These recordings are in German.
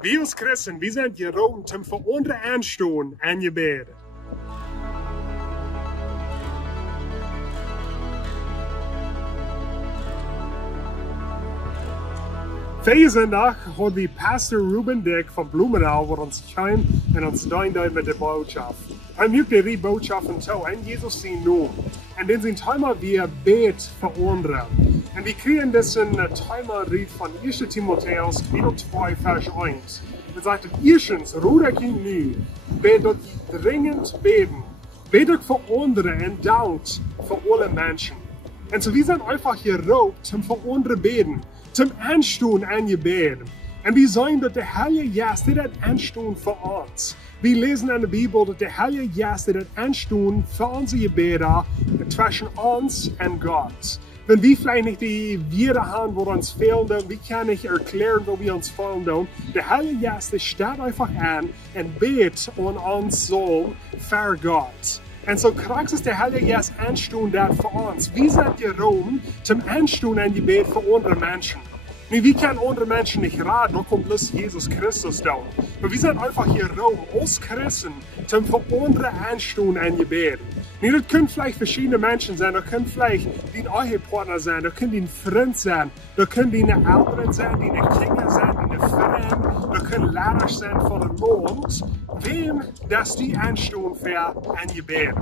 Vi als Christen, vi zijn geroepen om voor andere aanstaan en je bed. Zondag had we Pastor Ruben Dick van Bloemendaal voor ons geheim en ons dienen met de boodschap. Hij heeft die boodschap en toe en Jezus zijn naam. En dan zijn thema weer bed voor anderen. En we krijgen dus een thema riet van 1 Timotheus 2 vers 1. Het zegt eerstens, roer ik je nu, bid dat je dringend beden. Bid ook voor anderen en dankt voor alle mensen. En zo we zijn einfach geroopt om voor anderen beden. Zum aanstaan aan je bed. En we zien dat de Heilige Geest dit aanstaan voor ons. We lezen in de Bijbel dat de Heilige Geest dit aanstaan voor onze gebeden tussen ons en God. Wenn wir vielleicht nicht die Wierde haben, wo uns fehlen, wir können nicht erklären, wo wir uns fehlen. Der Heilige Geist steht einfach an und betet an uns so für Gott. Und so kriegt es der Heilige Geist anstehen für uns. Wir sind gerufen zum Anstehen an die Gebet für andere Menschen. Wir können andere Menschen nicht raten, da kommt bloß Jesus Christus da. Aber wir sind einfach gerufen, als Christen, zum für andere Anstehen an die Gebet. Das können vielleicht verschiedene Menschen sein, das können vielleicht dein Ehepartner sein, das können dein Freund sein, das können deine Eltern sein, deine Kinder sein, deine Freunde, das können Lehrer sein von dem Land. Wem das die anstehen für ein Gebet?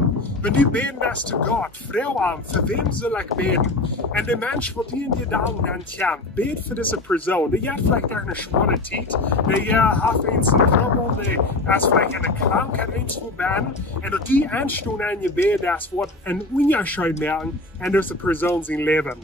Wenn du beten das zu Gott, Frau an, für wem soll ich beten? Und der Mensch wird dir in die Daumen entfernen. Bet für diese Person. Die hat vielleicht eine schwere Zeit, die hat einen Trouble, die hat vielleicht eine Krankheit vorbei. Und die anstehen an Gebet, das wird einen Unterschied merken an dieser Person sein Leben.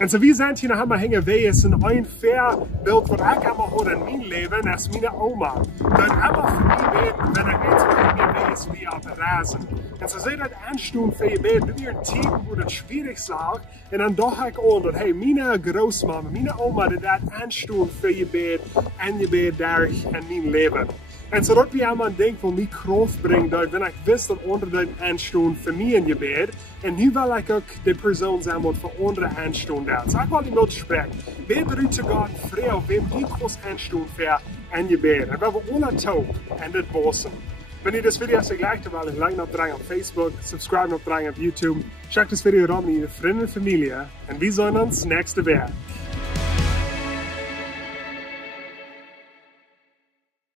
Und so wir sind hier noch einmal hängen, wie es ein fair Bild, was ich immer habe in meinem Leben, das ist meine Oma. Dann immer für mich beten, wenn ich nicht so hängen, wie es wie auf der Rasen. Und so seht ihr Anstehen für ihr Beten, wenn ihr ein Team, wo das schwierig ist, und dann doch ich an, dass hey, meine Großmama, meine Oma, die das Anstehen für ihr Beten, an ihr Beten durch in meinem Leben. Und so dass wir einmal denken, wo mich Kraft bringt, wenn ich wüsste, dass andere anstehen für mich in Gebet, und nu will ich auch die Person sein, die für andere anstehen darf. So ich will die Leute sprechen. Wer berührt zu Gott Frau, wem die groß anstehen für ein Gebet. Und wenn wir alle taub und das bossen. Wenn ihr das Video gleich wollt, like noch dran auf Facebook, subscribe noch dran auf YouTube, checkt das Video ran mit Ihren Freunden und Familie, und wir sehen uns nächste Woche.